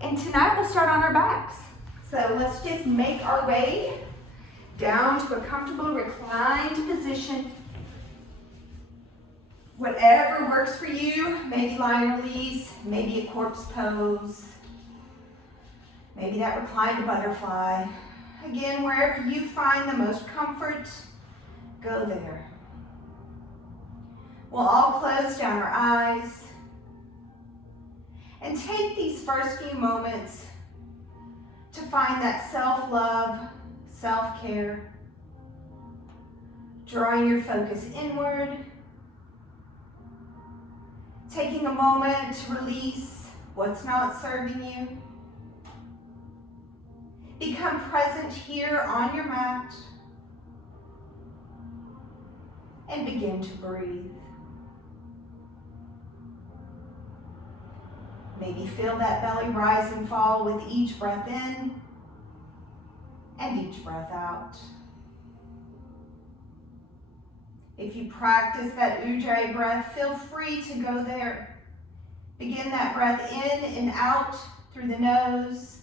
And tonight we'll start on our backs. So let's just make our way down to a comfortable reclined position. Whatever works for you, maybe lying release, maybe a corpse pose, maybe that reclined butterfly. Again, wherever you find the most comfort, go there. We'll all close down our eyes and take these first few moments to find that self-love, self-care, drawing your focus inward, taking a moment to release what's not serving you. Become present here on your mat and begin to breathe. Maybe feel that belly rise and fall with each breath in and each breath out. If you practice that Ujjayi breath, feel free to go there. Begin that breath in and out through the nose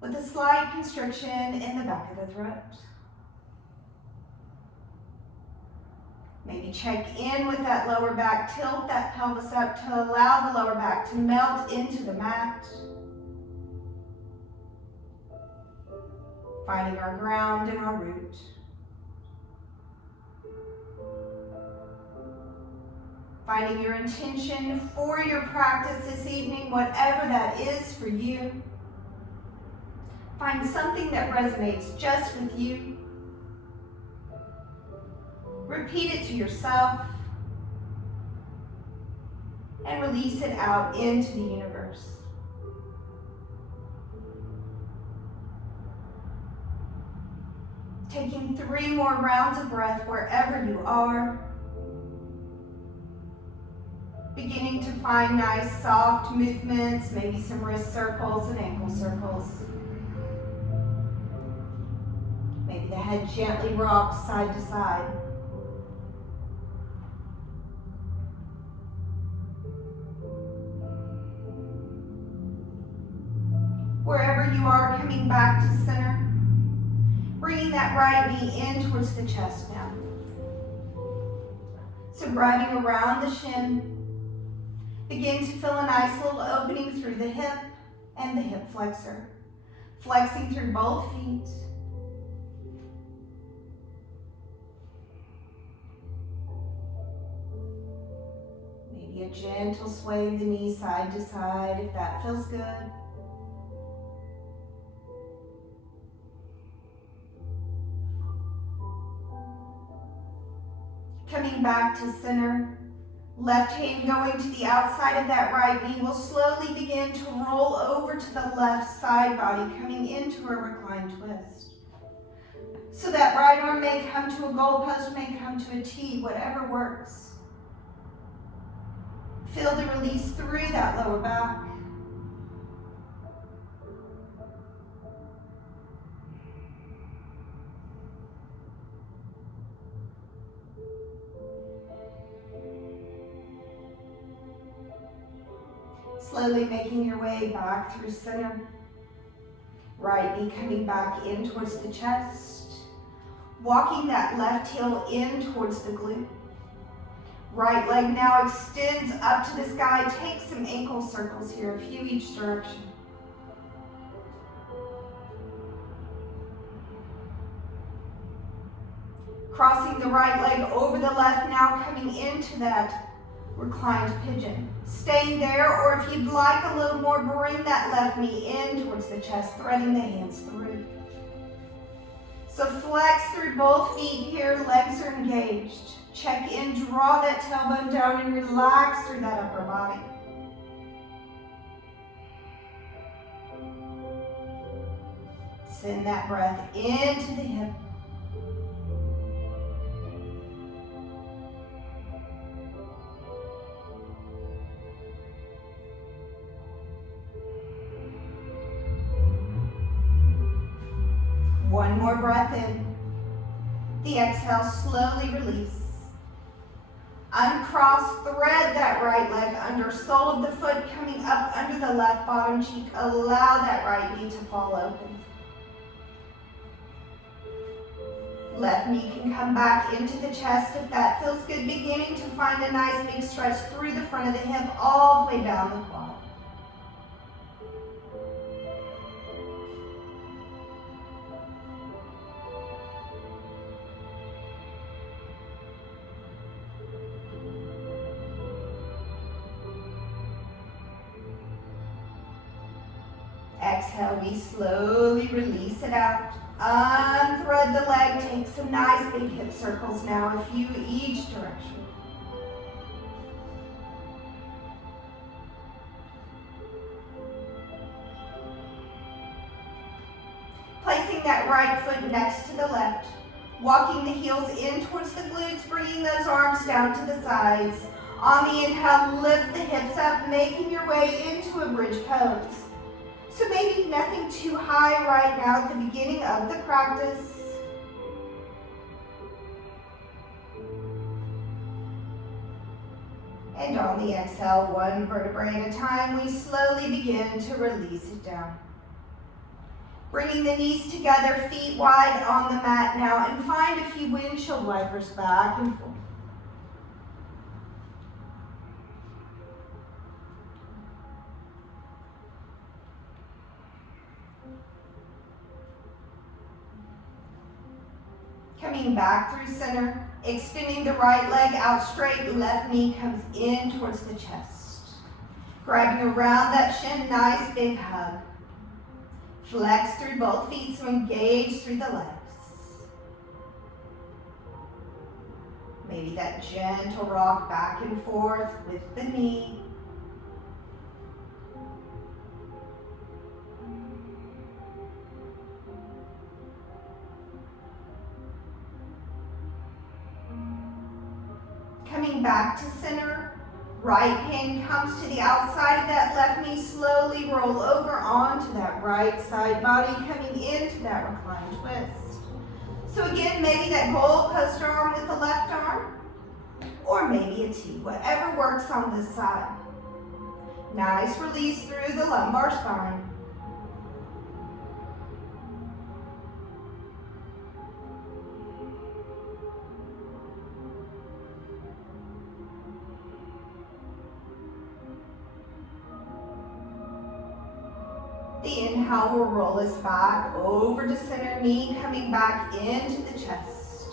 with a slight constriction in the back of the throat. Maybe check in with that lower back, tilt that pelvis up to allow the lower back to melt into the mat. Finding our ground and our root. Finding your intention for your practice this evening, whatever that is for you. Find something that resonates just with you. Repeat it to yourself and release it out into the universe. Taking 3 more rounds of breath wherever you are. Beginning to find nice soft movements, maybe some wrist circles and ankle circles. Maybe the head gently rocks side to side. Wherever you are, coming back to center. Bringing that right knee in towards the chest now. So riding around the shin. Begin to feel a nice little opening through the hip and the hip flexor. Flexing through both feet. Maybe a gentle sway of the knee side to side if that feels good. Coming back to center, left hand going to the outside of that right knee. We'll slowly begin to roll over to the left side body, coming into a reclined twist. So that right arm may come to a goalpost, may come to a T, whatever works. Feel the release through that lower back. Slowly making your way back through center. Right knee coming back in towards the chest. Walking that left heel in towards the glute. Right leg now extends up to the sky. Take some ankle circles here, a few each direction. Crossing the right leg over the left now, coming into that reclined pigeon. Staying there, or if you'd like a little more, bring that left knee in towards the chest, threading the hands through. So flex through both feet here, legs are engaged. Check in, draw that tailbone down and relax through that upper body. Send that breath into the hip. One more breath in. The exhale, slowly release. Uncross, thread that right leg under, sole of the foot coming up under the left bottom cheek. Allow that right knee to fall open. Left knee can come back into the chest if that feels good. Beginning to find a nice big stretch through the front of the hip all the way down the quad. Exhale, we slowly release it out. Unthread the leg, take some nice big hip circles now, a few each direction. Placing that right foot next to the left, walking the heels in towards the glutes, bringing those arms down to the sides. On the inhale, lift the hips up, making your way into a bridge pose. So maybe nothing too high right now at the beginning of the practice. And on the exhale, one vertebrae at a time, we slowly begin to release it down. Bringing the knees together, feet wide on the mat now, and find a few windshield wipers back and forth. Coming back through center, extending the right leg out straight, left knee comes in towards the chest. Grabbing around that shin, nice big hug. Flex through both feet, so engage through the legs. Maybe that gentle rock back and forth with the knee. Coming back to center, right hand comes to the outside of that left knee, slowly roll over onto that right side body, coming into that reclined twist. So again, maybe that goal poster arm with the left arm, or maybe a T, whatever works on this side. Nice release through the lumbar spine. The inhale will roll us back over to center, knee coming back into the chest.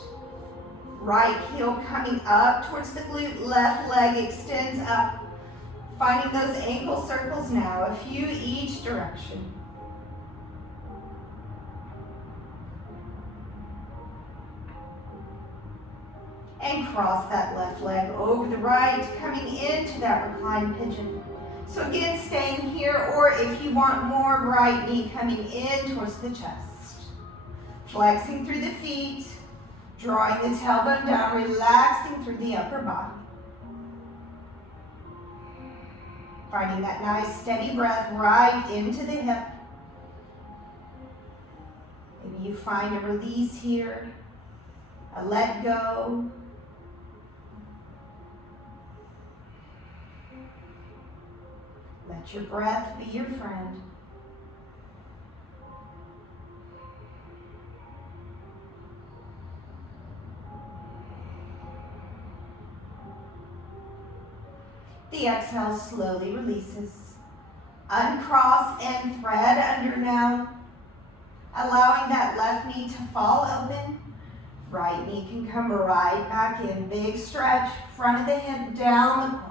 Right heel coming up towards the glute, left leg extends up. Finding those ankle circles now, a few each direction. And cross that left leg over the right, coming into that reclined pigeon. So again, staying here, or if you want more, right knee coming in towards the chest. Flexing through the feet, drawing the tailbone down, relaxing through the upper body. Finding that nice steady breath right into the hip. Maybe you find a release here, a let go. Let your breath be your friend. The exhale slowly releases. Uncross and thread under now. Allowing that left knee to fall open. Right knee can come right back in. Big stretch, front of the hip, down the quad.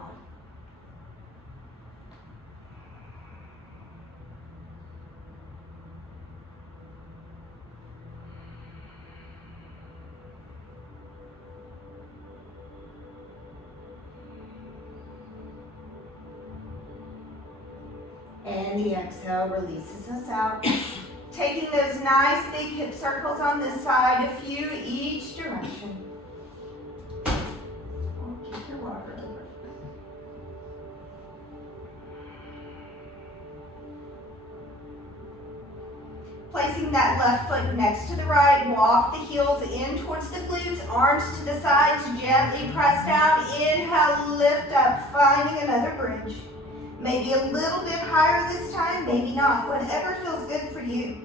And the exhale releases us out. Taking those nice big hip circles on this side, a few each direction. Keep your water over. Placing that left foot next to the right, walk the heels in towards the glutes, arms to the sides, gently press down. Inhale, lift up, finding another bridge. Maybe a little bit higher this time, maybe not. Whatever feels good for you.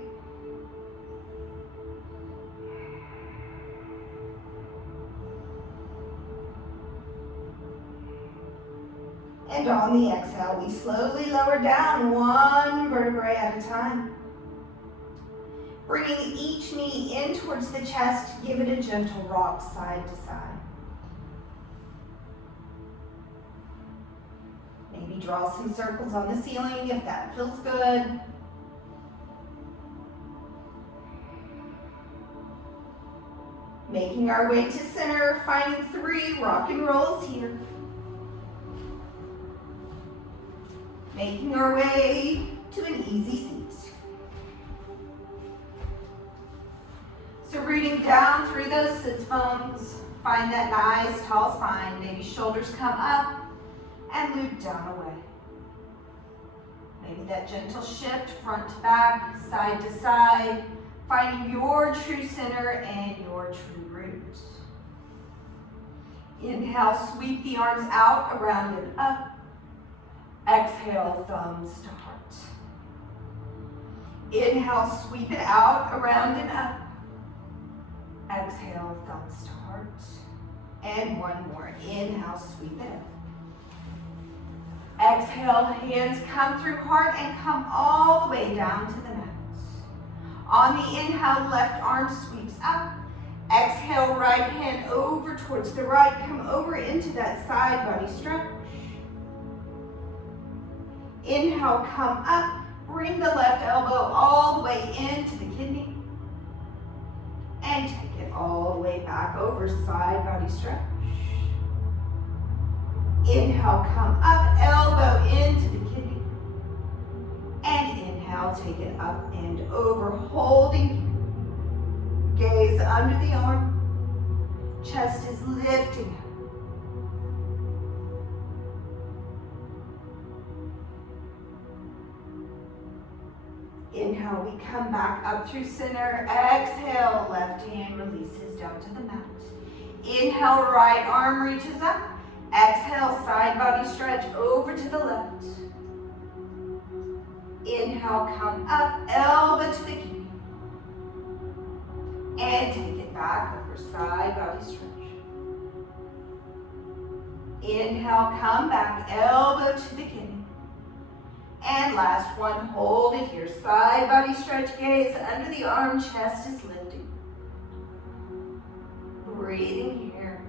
And on the exhale, we slowly lower down one vertebrae at a time. Bringing each knee in towards the chest, give it a gentle rock side to side. Maybe draw some circles on the ceiling if that feels good. Making our way to center, finding 3 rock and rolls here. Making our way to an easy seat. So rooting down through those sits bones, find that nice tall spine. Maybe shoulders come up and loop down away. Maybe that gentle shift front to back, side to side, finding your true center and your true root. Inhale, sweep the arms out, around and up. Exhale, thumbs to heart. Inhale, sweep it out, around and up. Exhale, thumbs to heart. And one more. Inhale, sweep it up. Exhale, hands come through heart and come all the way down to the mat. On the inhale, left arm sweeps up. Exhale, right hand over towards the right. Come over into that side body stretch. Inhale, come up. Bring the left elbow all the way into the kidney. And take it all the way back over, side body stretch. Inhale, come up, elbow into the kidney. And inhale, take it up and over, holding. Gaze under the arm. Chest is lifting. Inhale, we come back up through center. Exhale, left hand releases down to the mat. Inhale, right arm reaches up. Exhale, side body stretch over to the left. Inhale, come up, elbow to the kidney. And take it back over, side body stretch. Inhale, come back, elbow to the kidney. And last one, hold it here. Side body stretch, gaze under the arm, chest is lifting. Breathing here.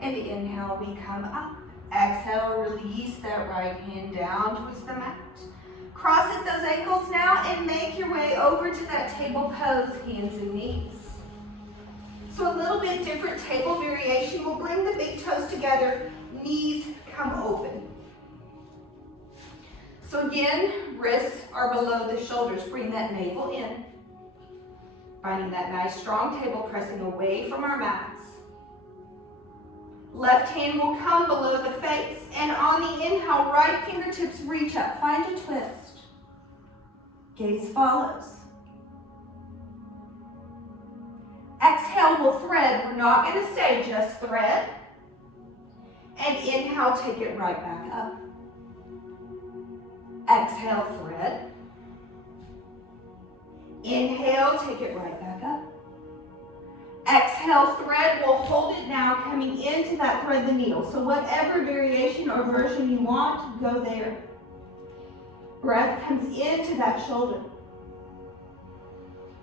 And inhale, we come up. Exhale, release that right hand down towards the mat. Cross at those ankles now and make your way over to that table pose, hands and knees. So a little bit different table variation. We'll bring the big toes together, knees come open. So again, wrists are below the shoulders. Bring that navel in. Finding that nice strong table, pressing away from our mats. Left hand will come below the face, and on the inhale, right fingertips reach up. Find a twist. Gaze follows. Exhale, we'll thread. We're not going to stay, just thread. And inhale, take it right back up. Exhale, thread. Inhale, take it right back up. Exhale, thread. We'll hold it now, coming into that thread the needle. So whatever variation or version you want, go there. Breath comes into that shoulder.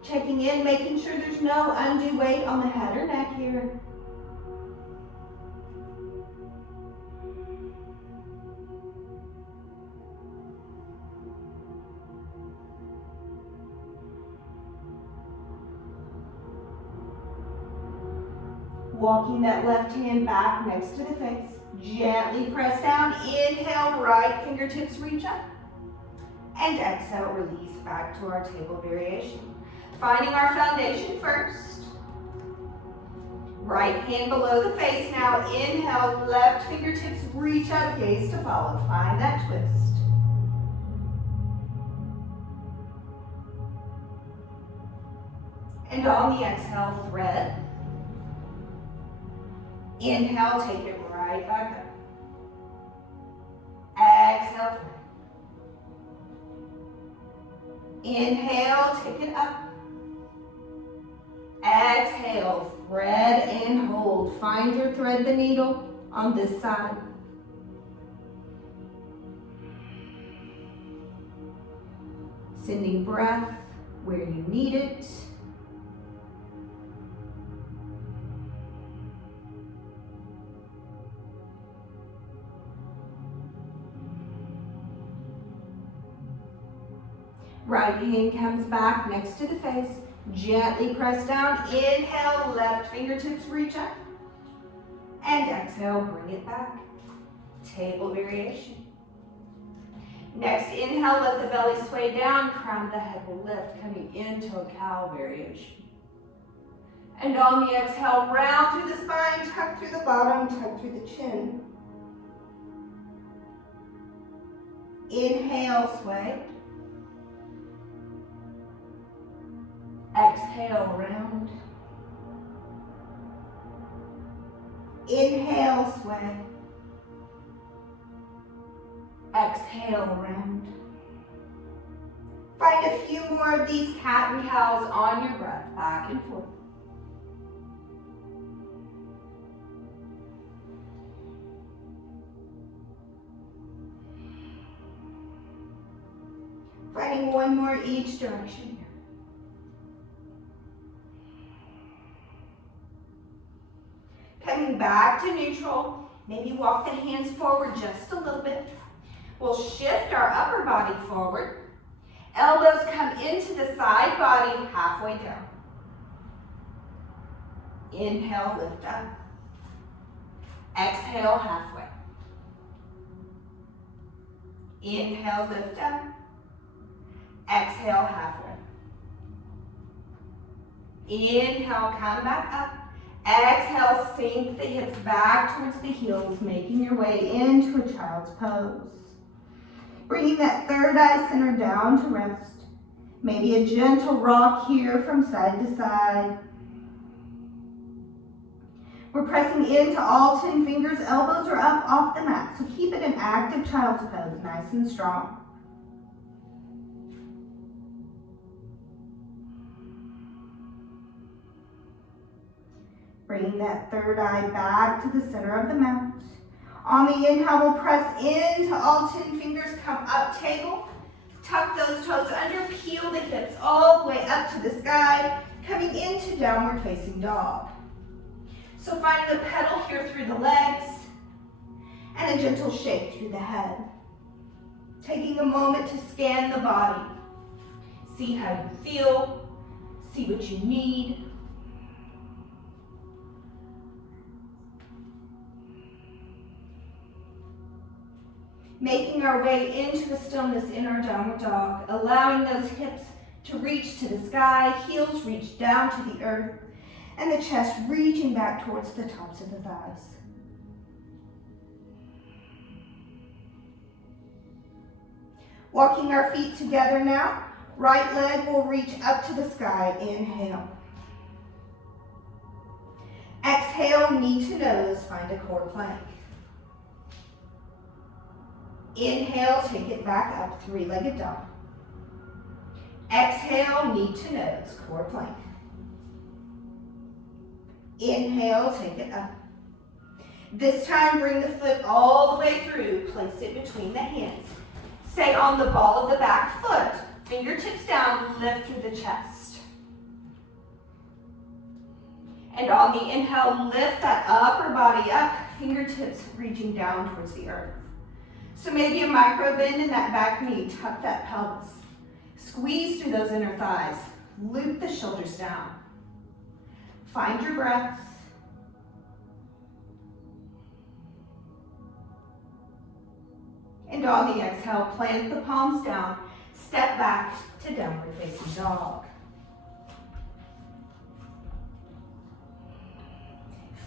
Checking in, making sure there's no undue weight on the head or neck here. Walking that left hand back next to the face. Gently press down. Inhale, right fingertips reach up. And exhale, release back to our table variation. Finding our foundation first. Right hand below the face now. Inhale, left fingertips reach up, gaze to follow. Find that twist. And on the exhale, thread. Inhale, take it right back up. Exhale, thread. Inhale, take it up. Exhale, thread and hold. Find your thread the needle on this side. Sending breath where you need it. Right hand comes back next to the face. Gently press down. Inhale, left fingertips reach up. And exhale, bring it back. Table variation. Next, inhale, let the belly sway down. Crown of the head will lift, coming into a cow variation. And on the exhale, round through the spine, tuck through the bottom, tuck through the chin. Inhale, sway. Exhale, round. Inhale, sway. Exhale, round. Find a few more of these cat and cows on your breath, back and forth. Finding one more each direction. Coming back to neutral, maybe walk the hands forward just a little bit. We'll shift our upper body forward. Elbows come into the side body halfway down. Inhale, lift up. Exhale, halfway. Inhale, lift up. Exhale, halfway. Inhale, come back up. Exhale, sink the hips back towards the heels, making your way into a child's pose. Bringing that third eye center down to rest. Maybe a gentle rock here from side to side. We're pressing into all 10 fingers. Elbows are up off the mat, so keep it an active child's pose, nice and strong. Bringing that third eye back to the center of the mat. On the inhale, we'll press into all 10 fingers, come up table. Tuck those toes under, peel the hips all the way up to the sky, coming into downward facing dog. So finding the pedal here through the legs, and a gentle shake through the head. Taking a moment to scan the body. See how you feel, see what you need. Making our way into a stillness in our downward dog, allowing those hips to reach to the sky, heels reach down to the earth, and the chest reaching back towards the tops of the thighs. Walking our feet together now, right leg will reach up to the sky, inhale. Exhale, knee to nose, find a core plank. Inhale, take it back up, three-legged dog. Exhale, knee to nose, core plank. Inhale, take it up. This time, bring the foot all the way through, place it between the hands. Stay on the ball of the back foot, fingertips down, lift through the chest. And on the inhale, lift that upper body up, fingertips reaching down towards the earth. So maybe a micro bend in that back knee, tuck that pelvis. Squeeze through those inner thighs, loop the shoulders down. Find your breath. And on the exhale, plant the palms down, step back to downward facing dog.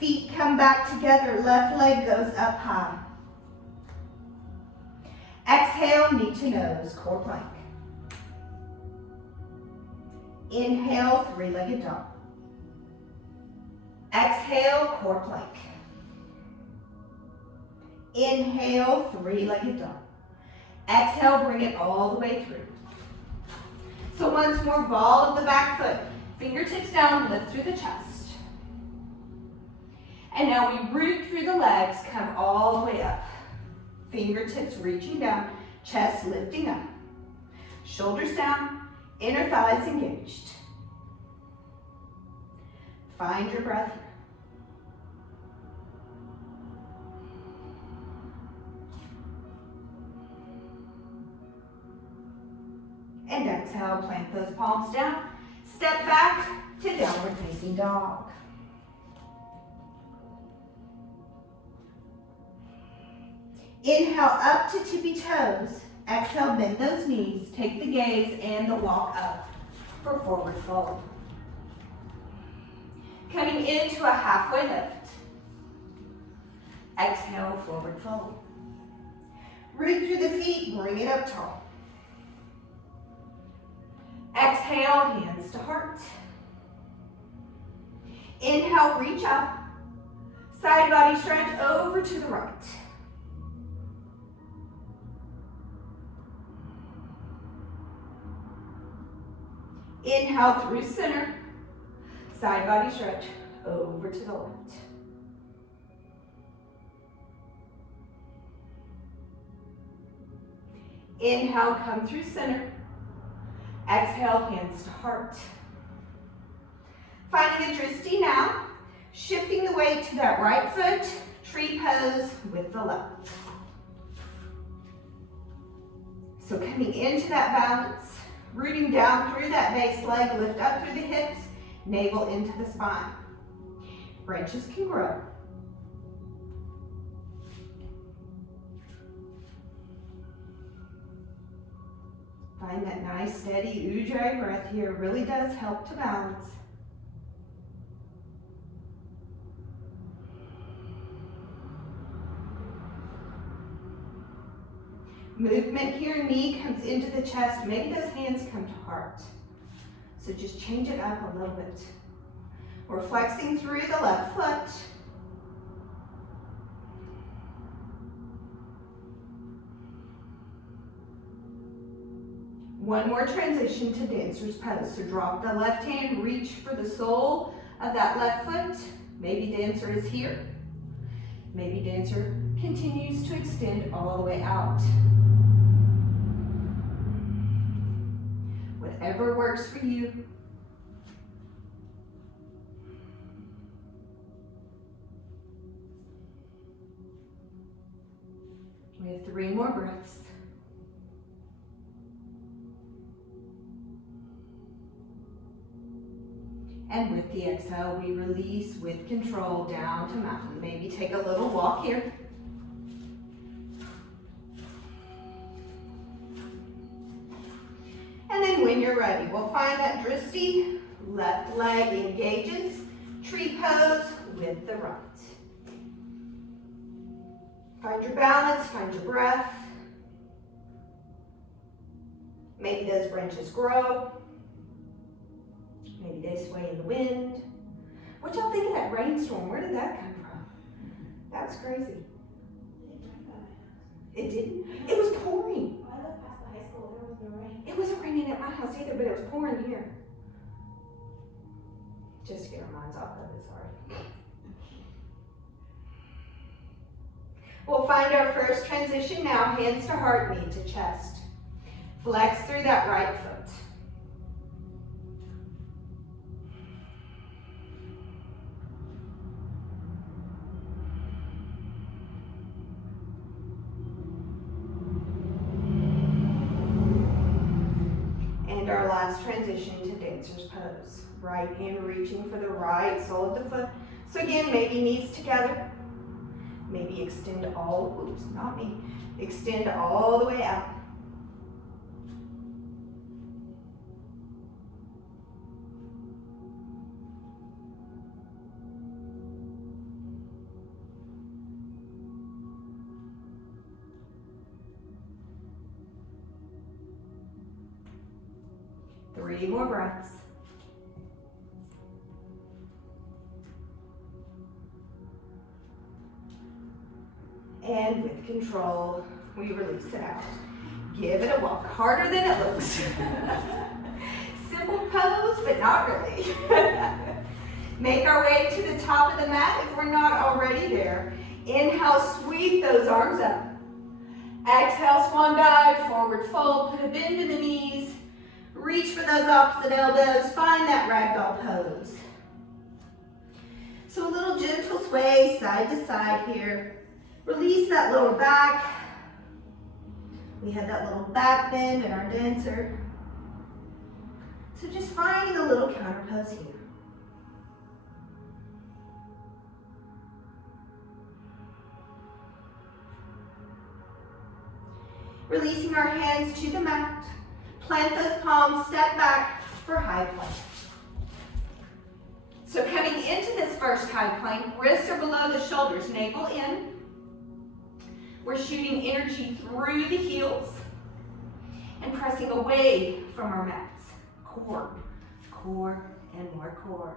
Feet come back together, left leg goes up high. Exhale, knee to nose, core plank. Inhale, three-legged dog. Exhale, core plank. Inhale, three-legged dog. Exhale, bring it all the way through. So once more, ball of the back foot. Fingertips down, lift through the chest. And now we root through the legs, come all the way up. Fingertips reaching down, chest lifting up. Shoulders down, inner thighs engaged. Find your breath. And exhale, plant those palms down. Step back to downward facing dog. Inhale up to tippy toes. Exhale, bend those knees. Take the gaze and the walk up for forward fold. Coming into a halfway lift. Exhale, forward fold. Root through the feet, bring it up tall. Exhale, hands to heart. Inhale, reach up. Side body stretch over to the right. Inhale through center. Side body stretch over to the left. Inhale, come through center. Exhale, hands to heart. Finding a drishti now. Shifting the weight to that right foot. Tree pose with the left. So coming into that balance. Rooting down through that base leg. Lift up through the hips. Navel into the spine. Branches can grow. Find that nice steady Ujjayi breath here. Really does help to balance. Movement here, knee comes into the chest. Maybe those hands come to heart. So just change it up a little bit. We're flexing through the left foot. One more transition to dancer's pose. So drop the left hand, reach for the sole of that left foot. Maybe dancer is here. Maybe dancer continues to extend all the way out. Whatever works for you. We have 3 more breaths. And with the exhale, we release with control down to mountain. Maybe take a little walk here. And then when you're ready, we'll find that drishti. Left leg engages. Tree pose with the right. Find your balance, find your breath. Maybe those branches grow. Maybe they sway in the wind. What y'all think of that rainstorm? Where did that come from? That was crazy. It didn't? It was pouring. I lived past the high school. There was no rain. It wasn't raining at my house either, but it was pouring here. Just to get our minds off of it, sorry. We'll find our first transition now. Hands to heart, knee to chest. Flex through that right foot. And our last transition to dancer's pose. Right hand reaching for the right sole of the foot. So again, maybe knees together. Maybe extend all, oops, not me. Extend all the way out. 3 more breaths. And with control, we release it out. Give it a walk, harder than it looks. Simple pose, but not really. Make our way to the top of the mat if we're not already there. Inhale, sweep those arms up. Exhale, swan dive, forward fold, put a bend in the knees. Reach for those opposite elbows, find that ragdoll pose. So a little gentle sway side to side here. Release that lower back. We have that little back bend in our dancer. So just finding a little counter pose here. Releasing our hands to the mat. Plant those palms, step back for high plank. So coming into this first high plank, wrists are below the shoulders, navel in. We're shooting energy through the heels and pressing away from our mats. Core, core, and more core.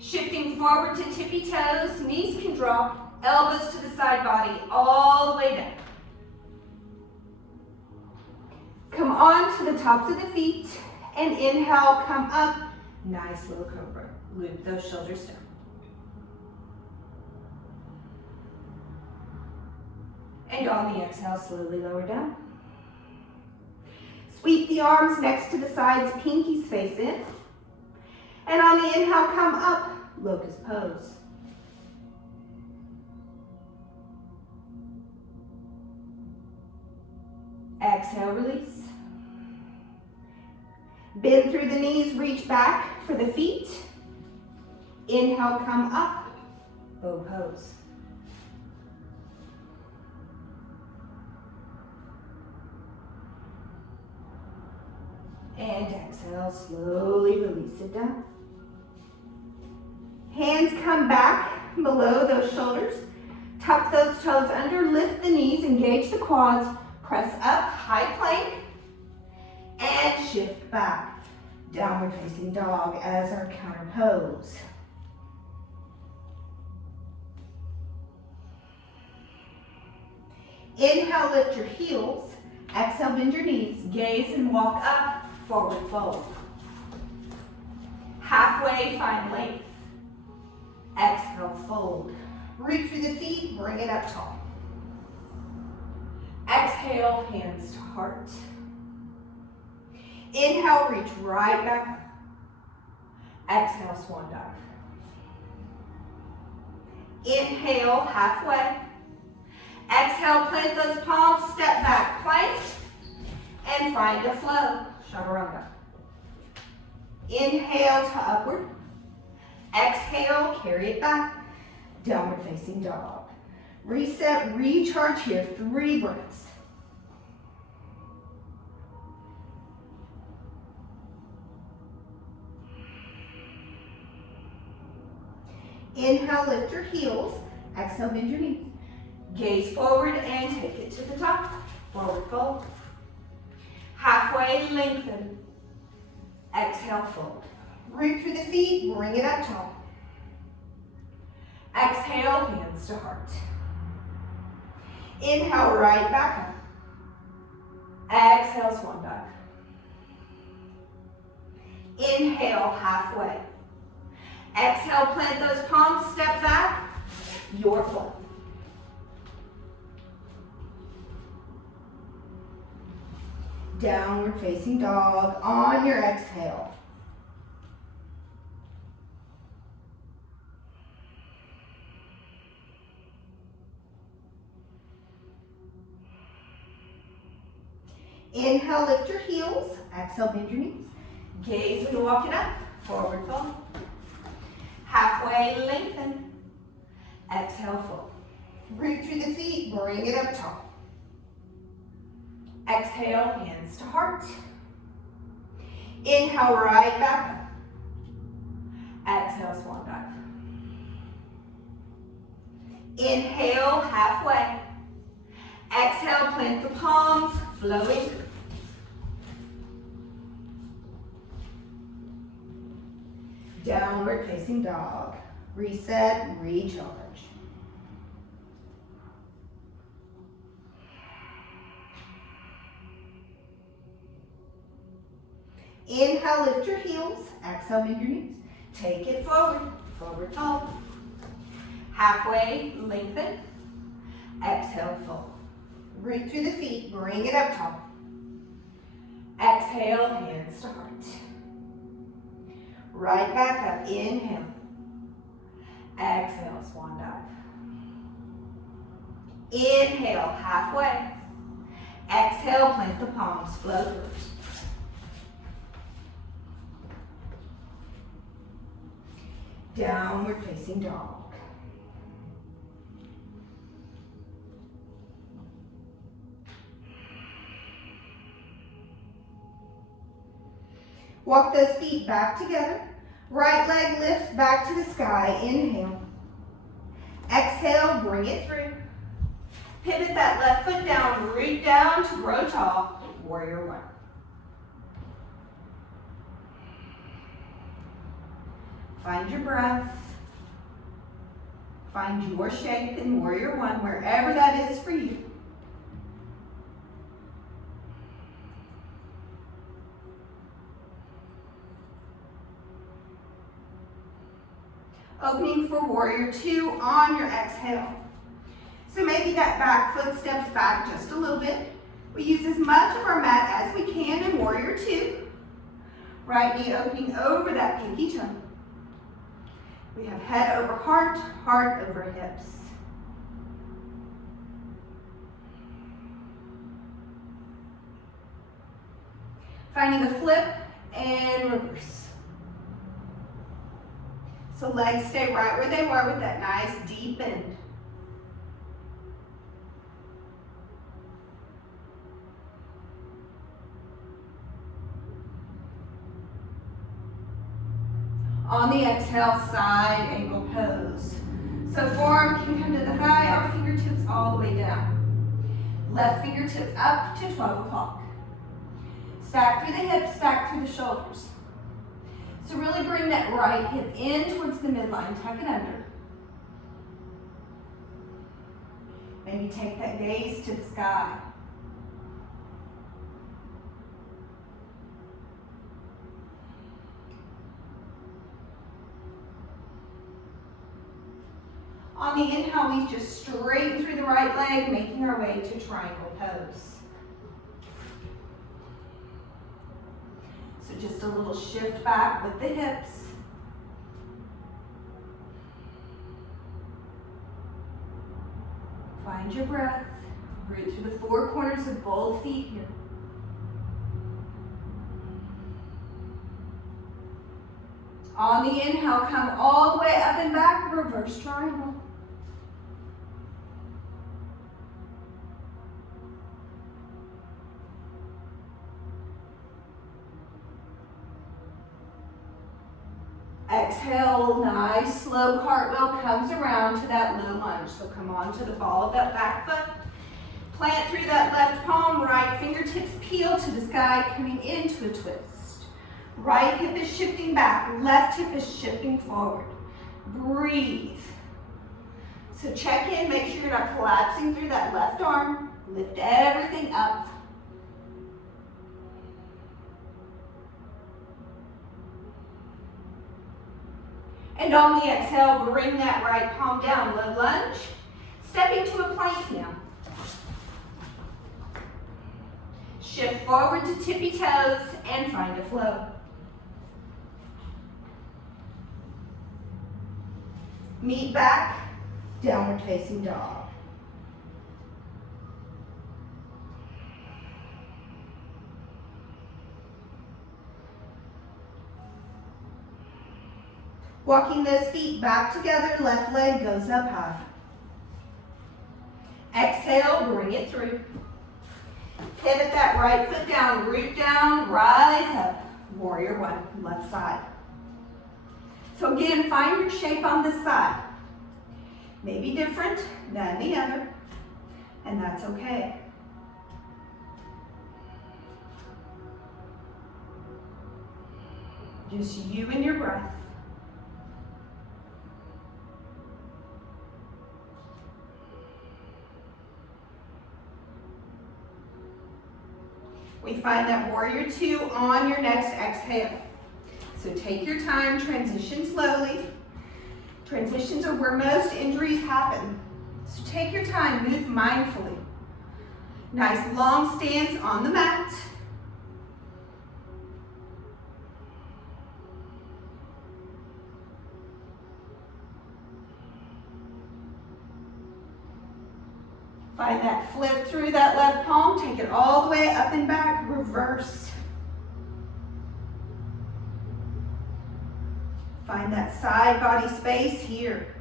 Shifting forward to tippy toes, knees can drop, elbows to the side body, all the way down. Come on to the tops of the feet and inhale, come up. Nice little cobra. Loop those shoulders down. And on the exhale, slowly lower down. Sweep the arms next to the sides, pinkies face in. And on the inhale, come up, locust pose. Exhale, release. Bend through the knees, reach back for the feet. Inhale, come up, bow pose. And exhale, slowly release it down. Hands come back below those shoulders. Tuck those toes under, lift the knees, engage the quads. Press up, high plank, and shift back. Downward facing dog as our counter pose. Inhale, lift your heels. Exhale, bend your knees. Gaze and walk up, forward fold. Halfway, find length. Exhale, fold. Reach through the feet, bring it up tall. Exhale, hands to heart. Inhale, reach right back up. Exhale, swan dive. Inhale, halfway. Exhale, plant those palms, step back, plank, and find a flow, chaturanga. Inhale to upward. Exhale, carry it back, downward facing dog. Reset, recharge here, 3 breaths. Inhale, lift your heels. Exhale, bend your knees. Gaze forward and take it to the top. Forward fold. Halfway, lengthen. Exhale, fold. Root through the feet, bring it up tall. Exhale, hands to heart. Inhale, right back up. Exhale, swan dive. Inhale, halfway. Exhale, plant those palms, step back, your flow. Downward facing dog on your exhale. Inhale, lift your heels. Exhale, bend your knees. Gaze and walk it up. Forward fold. Halfway, lengthen. Exhale, fold. Root through the feet, bring it up tall. Exhale, hands to heart. Inhale, right back up. Exhale, swan dive. Inhale, halfway. Exhale, plant the palms, flowing. Downward facing dog. Reset, recharge. Inhale, lift your heels. Exhale, bend your knees. Take it forward, forward fold. Halfway, lengthen. Exhale, fold. Root through the feet, bring it up tall. Exhale, hands to heart. Right back up, inhale. Exhale, swan dive. Inhale, halfway. Exhale, plant the palms, float. Downward facing dog. Walk those feet back together. Right leg lifts back to the sky. Inhale. Exhale, bring it through. Pivot that left foot down, root down to grow tall. Warrior one. Find your breath. Find your shape in warrior one, wherever that is for you. Opening for warrior two on your exhale. So maybe that back foot steps back just a little bit. We use as much of our mat as we can in warrior two. Right knee opening over that pinky toe. We have head over heart, heart over hips. Finding a flip and reverse. So legs stay right where they were with that nice deep bend. On the exhale, side angle pose. So forearm can come to the thigh, our fingertips all the way down. Left fingertips up to 12 o'clock. Stack through the hips, stack through the shoulders. So really bring that right hip in towards the midline, tuck it under. Maybe take that gaze to the sky. On the inhale, we just straighten through the right leg, making our way to triangle pose. So just a little shift back with the hips. Find your breath. Root through the four corners of both feet here. On the inhale, come all the way up and back, reverse triangle. Exhale, nice slow cartwheel comes around to that low lunge. So come on to the ball of that back foot. Plant through that left palm, right fingertips peel to the sky, coming into a twist. Right hip is shifting back, left hip is shifting forward. Breathe. So check in, make sure you're not collapsing through that left arm. Lift everything up. And on the exhale, bring that right palm down, low lunge. Stepping to a plank now. Shift forward to tippy toes and find a flow. Meet back, downward facing dog. Walking those feet back together, left leg goes up high. Exhale, bring it through. Pivot that right foot down, root down, rise up. Warrior one, left side. So again, find your shape on this side. Maybe different than the other, and that's okay. Just you and your breath. We find that warrior two on your next exhale. So take your time, transition slowly. Transitions are where most injuries happen. So take your time, move mindfully. Nice long stance on the mat. Find that flip through that left palm, take it all the way up and back, reverse. Find that side body space here.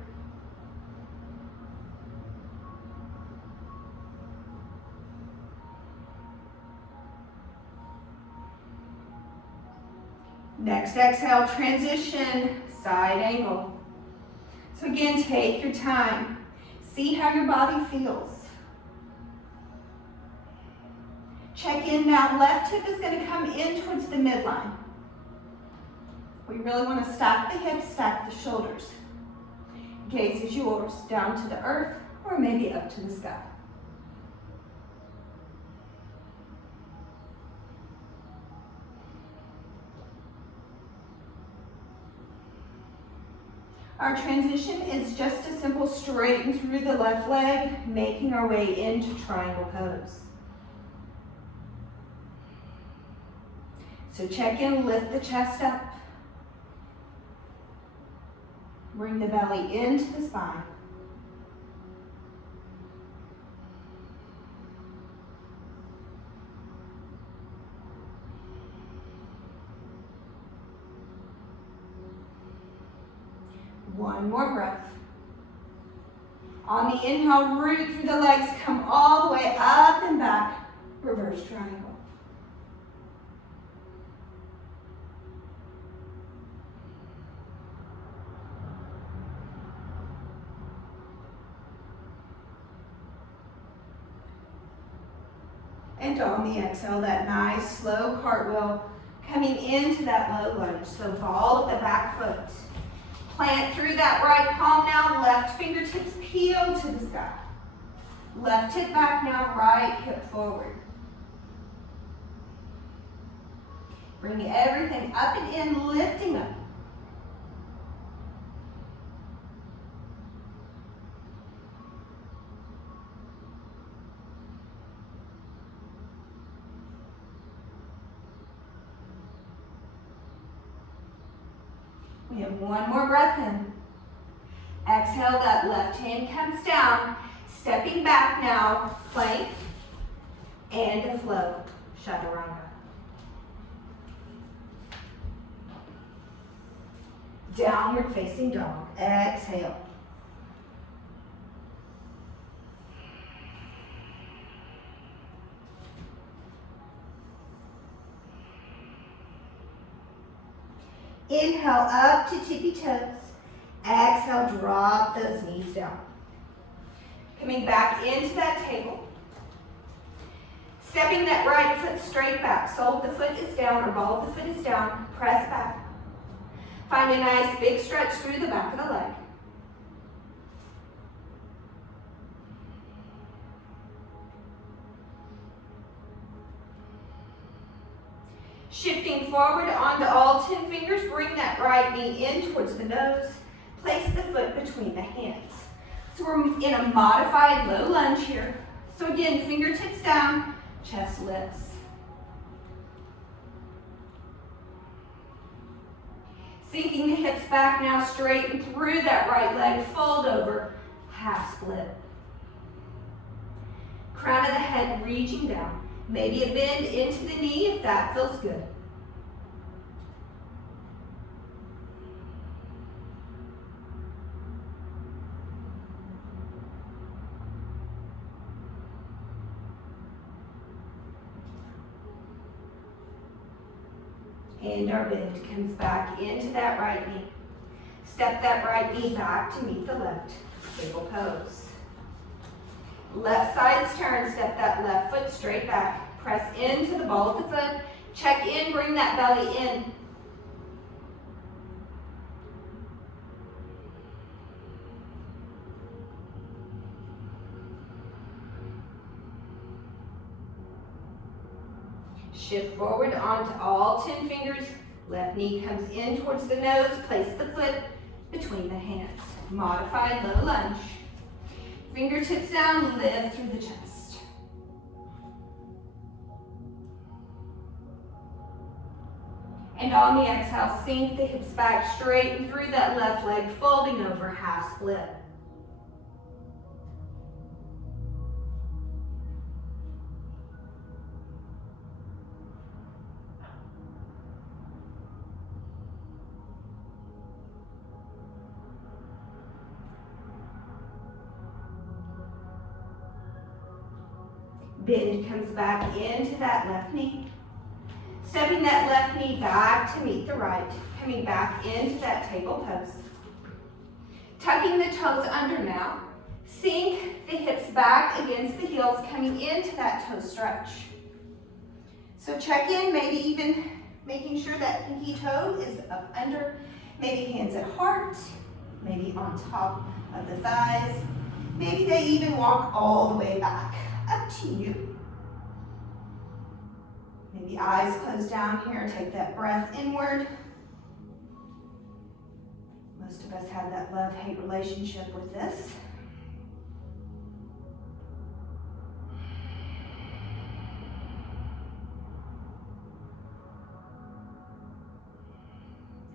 Next exhale, transition, side angle. So again, take your time. See how your body feels. Check in now, left hip is going to come in towards the midline. We really want to stack the hips, stack the shoulders. Gaze is yours, down to the earth or maybe up to the sky. Our transition is just a simple straighten through the left leg, making our way into triangle pose. So check in, lift the chest up. Bring the belly into the spine. One more breath. On the inhale, root through the legs, come all the way up and back, reverse triangle. And on the exhale, that nice slow cartwheel coming into that low lunge. So ball of the back foot. Plant through that right palm now, left fingertips peel to the sky. Left hip back now, right hip forward. Bring everything up and in, lifting up. We have one more breath in. Exhale, that left hand comes down. Stepping back now, plank and a flow, chaturanga. Downward facing dog, exhale. Inhale up to tippy toes. Exhale, drop those knees down. Coming back into that table. Stepping that right foot straight back. Sole of the foot is down or ball of the foot is down. Press back. Find a nice big stretch through the back of the leg. Shifting forward onto all 10 fingers, bring that right knee in towards the nose. Place the foot between the hands. So we're in a modified low lunge here. So again, fingertips down, chest lifts. Sinking the hips back now, straighten through that right leg, fold over, half split. Crown of the head reaching down. Maybe a bend into the knee if that feels good. And our bend comes back into that right knee. Step that right knee back to meet the left. Table pose. Left side's turn, step that left foot straight back. Press into the ball of the foot. Check in, bring that belly in. Shift forward onto all 10 fingers. Left knee comes in towards the nose. Place the foot between the hands. Modified low lunge. Fingertips down, lift through the chest. And on the exhale, sink the hips back, straighten through that left leg, folding over, half split. Bend comes back into that left knee. Stepping that left knee back to meet the right. Coming back into that table pose. Tucking the toes under now. Sink the hips back against the heels, coming into that toe stretch. So check in, maybe even making sure that pinky toe is up under. Maybe hands at heart. Maybe on top of the thighs. Maybe they even walk all the way back. Up to you. Maybe eyes closed down here. Take that breath inward. Most of us have that love-hate relationship with this.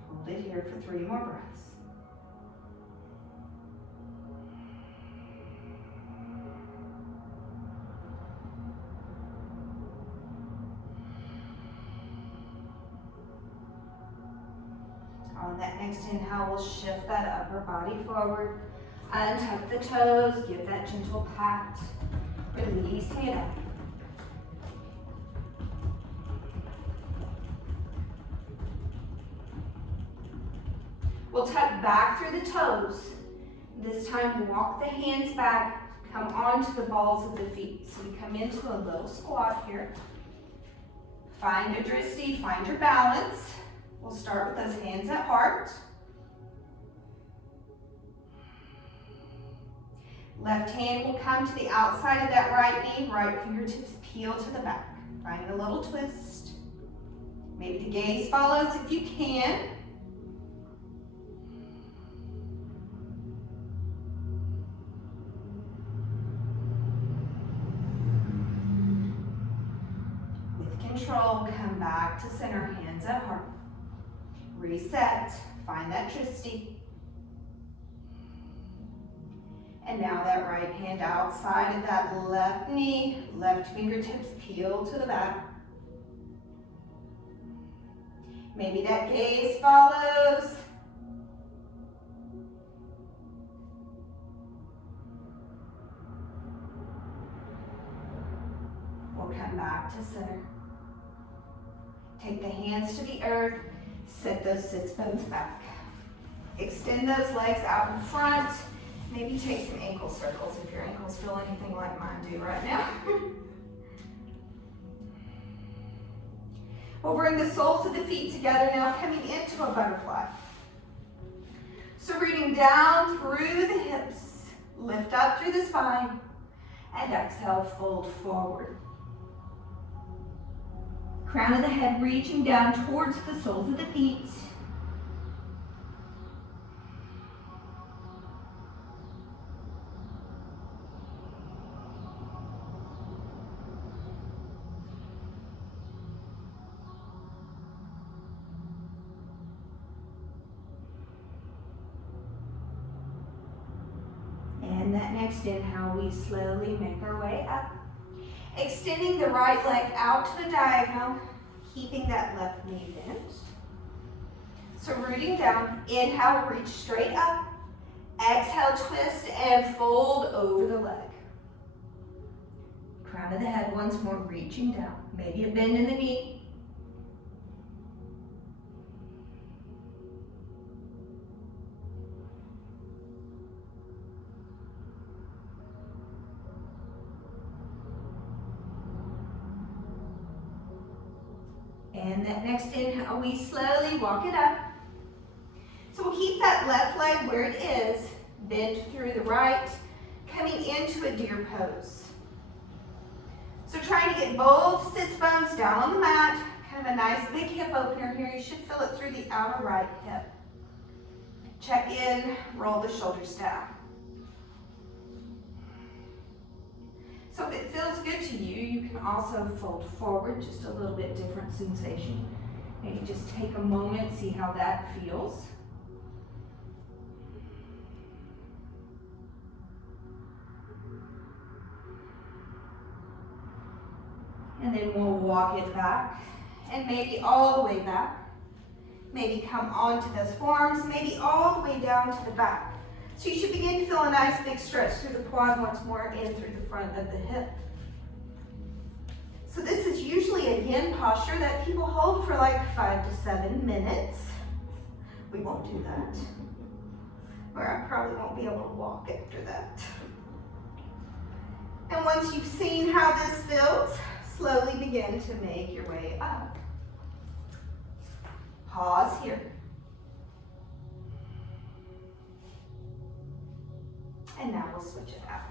Hold it here for 3 more breaths. On that next inhale, we'll shift that upper body forward. Untuck the toes, give that gentle pat. Releasing it up. We'll tuck back through the toes. This time, walk the hands back, come onto the balls of the feet. So we come into a little squat here. Find your drishti, find your balance. We'll start with those hands at heart. Left hand will come to the outside of that right knee. Right fingertips peel to the back. Find a little twist. Maybe the gaze follows if you can. With control, come back to center, hands at heart. Reset, find that drishti. And now that right hand outside of that left knee, left fingertips peel to the back. Maybe that gaze follows. We'll come back to center. Take the hands to the earth. Set those sits bones back. Extend those legs out in front. Maybe take some ankle circles if your ankles feel anything like mine do right now. We'll bring the soles of the feet together now, coming into a butterfly. So rooting down through the hips, lift up through the spine, and exhale, fold forward. Crown of the head reaching down towards the soles of the feet. And that next inhale, we slowly make our way up. Extending the right leg out to the diagonal, keeping that left knee bent. So rooting down, inhale, reach straight up. Exhale, twist and fold over the leg. Crown of the head once more, reaching down. Maybe a bend in the knee. And that next inhale, we slowly walk it up. So we'll keep that left leg where it is, bend through the right, coming into a deer pose. So trying to get both sits bones down on the mat. Kind of a nice big hip opener here. You should feel it through the outer right hip. Check in, roll the shoulders down. So if it feels good to you, you can also fold forward, just a little bit different sensation. Maybe just take a moment, see how that feels. And then we'll walk it back, and maybe all the way back. Maybe come onto those forearms, maybe all the way down to the back. So you should begin to feel a nice big stretch through the quad once more and through the front of the hip. So this is usually a yin posture that people hold for like 5 to 7 minutes. We won't do that. Or I probably won't be able to walk after that. And once you've seen how this feels, slowly begin to make your way up. Pause here. And now we'll switch it out.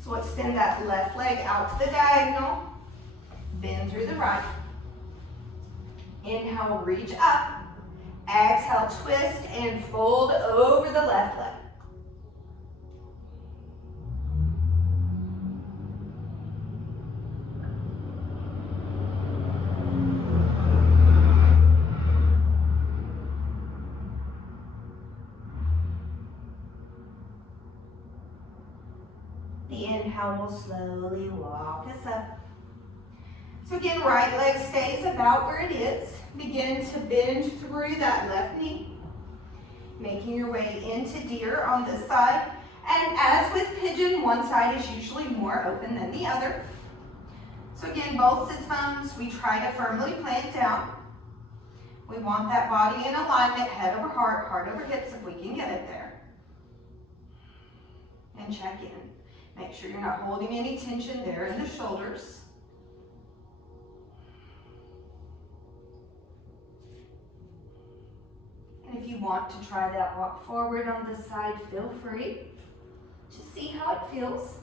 So extend that left leg out to the diagonal. Bend through the right. Inhale, reach up. Exhale, twist and fold over the left leg. The inhale will slowly walk us up. So again, right leg stays about where it is. Begin to bend through that left knee, making your way into deer on this side. And as with pigeon, one side is usually more open than the other. So again, both sits bones, we try to firmly plant down. We want that body in alignment, head over heart, heart over hips if we can get it there. And check in. Make sure you're not holding any tension there in the shoulders. And if you want to try that walk forward on this side, feel free. Just see how it feels.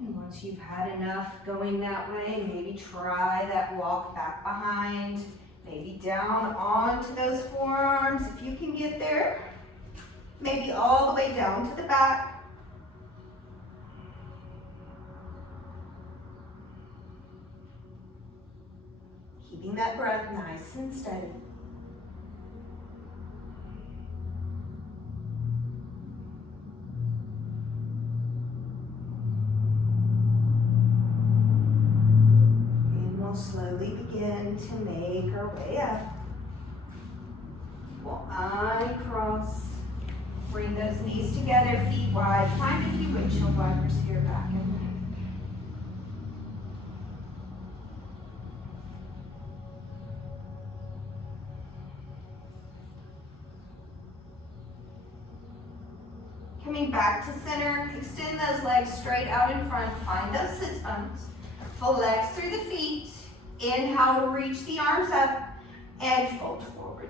And once you've had enough going that way, maybe try that walk back behind, maybe down onto those forearms if you can get there. Maybe all the way down to the back. Keeping that breath nice and steady. Slowly begin to make our way up. We'll uncross. Bring those knees together, feet wide. Find a few windshield wipers here back and back. Coming back to center, extend those legs straight out in front. Find those sits bones. Flex through the feet. Inhale to reach the arms up and fold forward.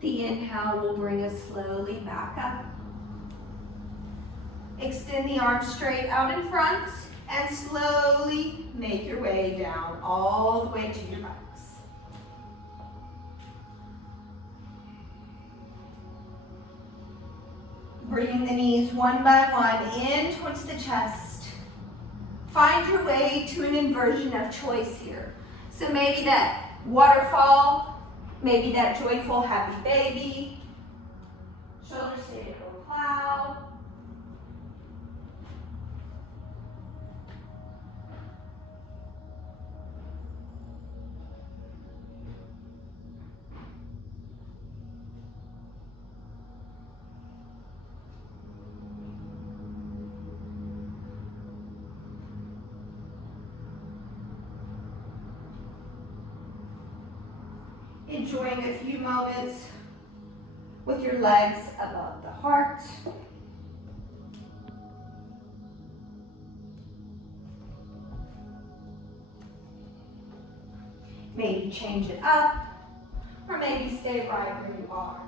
The inhale will bring us slowly back up. Extend the arms straight out in front and slowly make your way down all the way to your backs. Bringing the knees one by one in towards the chest. Find your way to an inversion of choice here. So maybe that waterfall, maybe that joyful happy baby, shoulders stay to go plow. Enjoying a few moments with your legs above the heart. Maybe change it up, or maybe stay right where you are.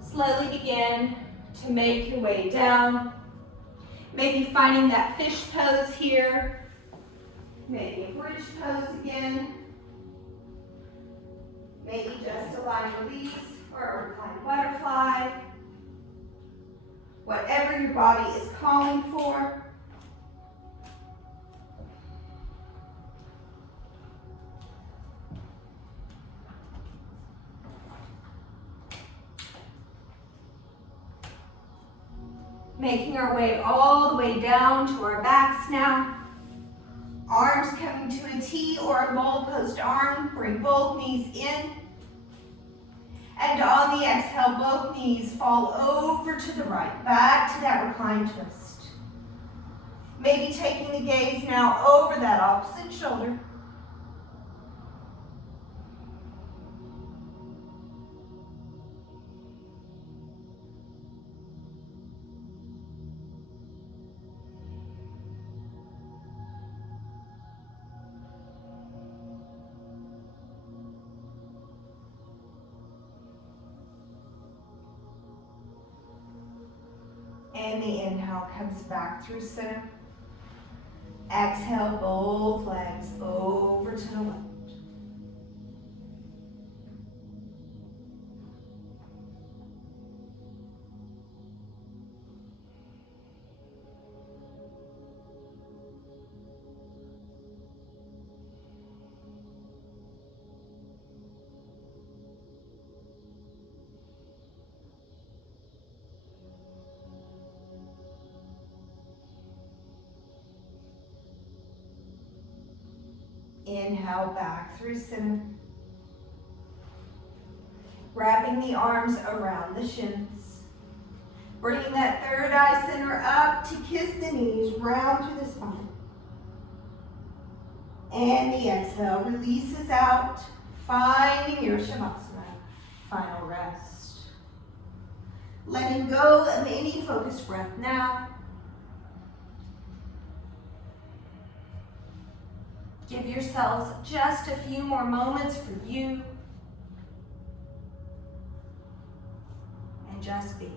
Slowly begin to make your way down. Maybe finding that fish pose here. Maybe a bridge pose again. Maybe just a lying release or a reclined butterfly. Whatever your body is calling for. Making our way all the way down to our backs now. Arms coming to a T or a goal post arm. Bring both knees in. And on the exhale, both knees fall over to the right, back to that reclined twist. Maybe taking the gaze now over that opposite shoulder. And the inhale comes back through center. Exhale, both legs over to the left. Inhale back through center. Wrapping the arms around the shins. Bringing that third eye center up to kiss the knees round through the spine. And the exhale releases out, finding your Shavasana, final rest. Letting go of any focused breath now. Give yourselves just a few more moments for you. And just be.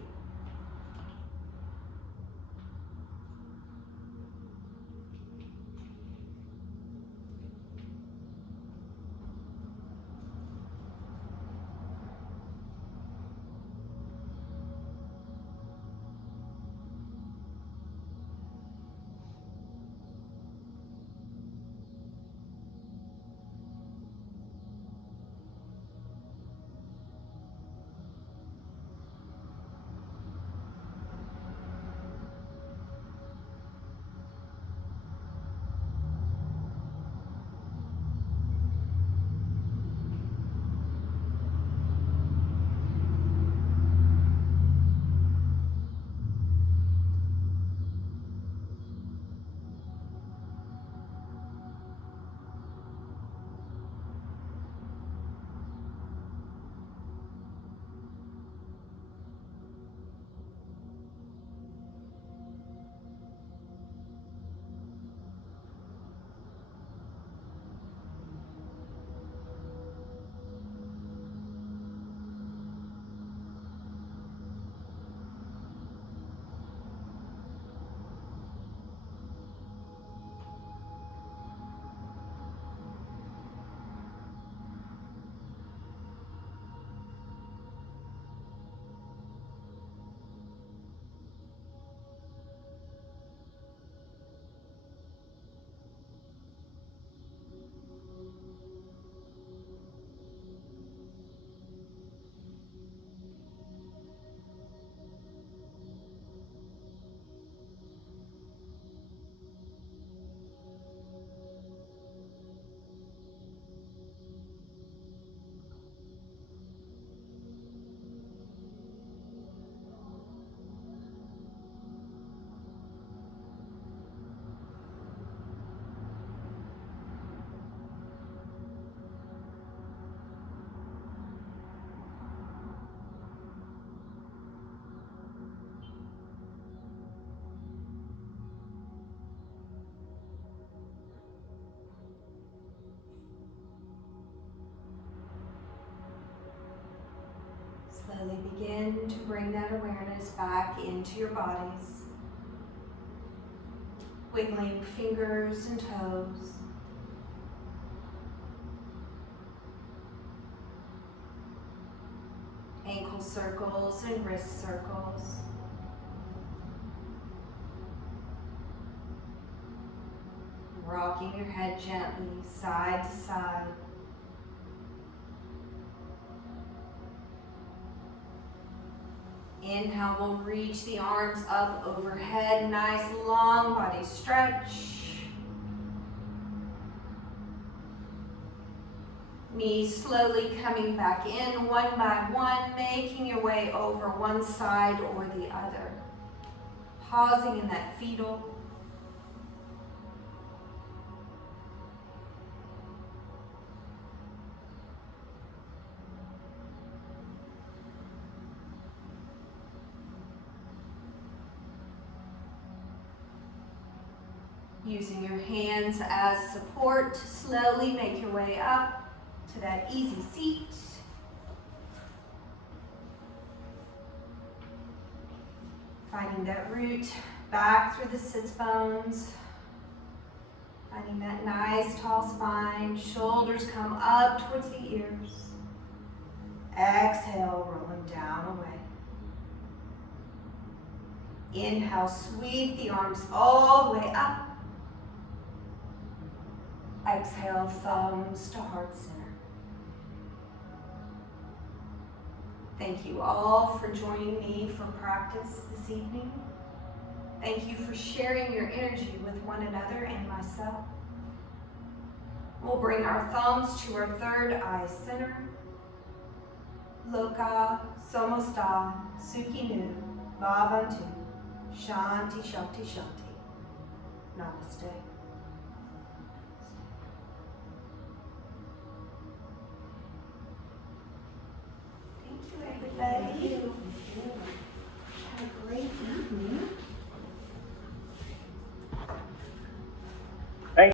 Slowly begin to bring that awareness back into your bodies. Wiggling fingers and toes. Ankle circles and wrist circles. Rocking your head gently side to side. Inhale, we'll reach the arms up overhead. Nice long body stretch. Knees slowly coming back in one by one, making your way over one side or the other. Pausing in that fetal. Using your hands as support, slowly make your way up to that easy seat. Finding that root back through the sits bones. Finding that nice tall spine. Shoulders come up towards the ears. Exhale, rolling down away. Inhale, sweep the arms all the way up. Exhale, thumbs to heart center. Thank you all for joining me for practice this evening. Thank you for sharing your energy with one another and myself. We'll bring our thumbs to our third eye center. Loka Samasta Sukhinu Bhavantu. Shanti Shanti Shanti. Namaste.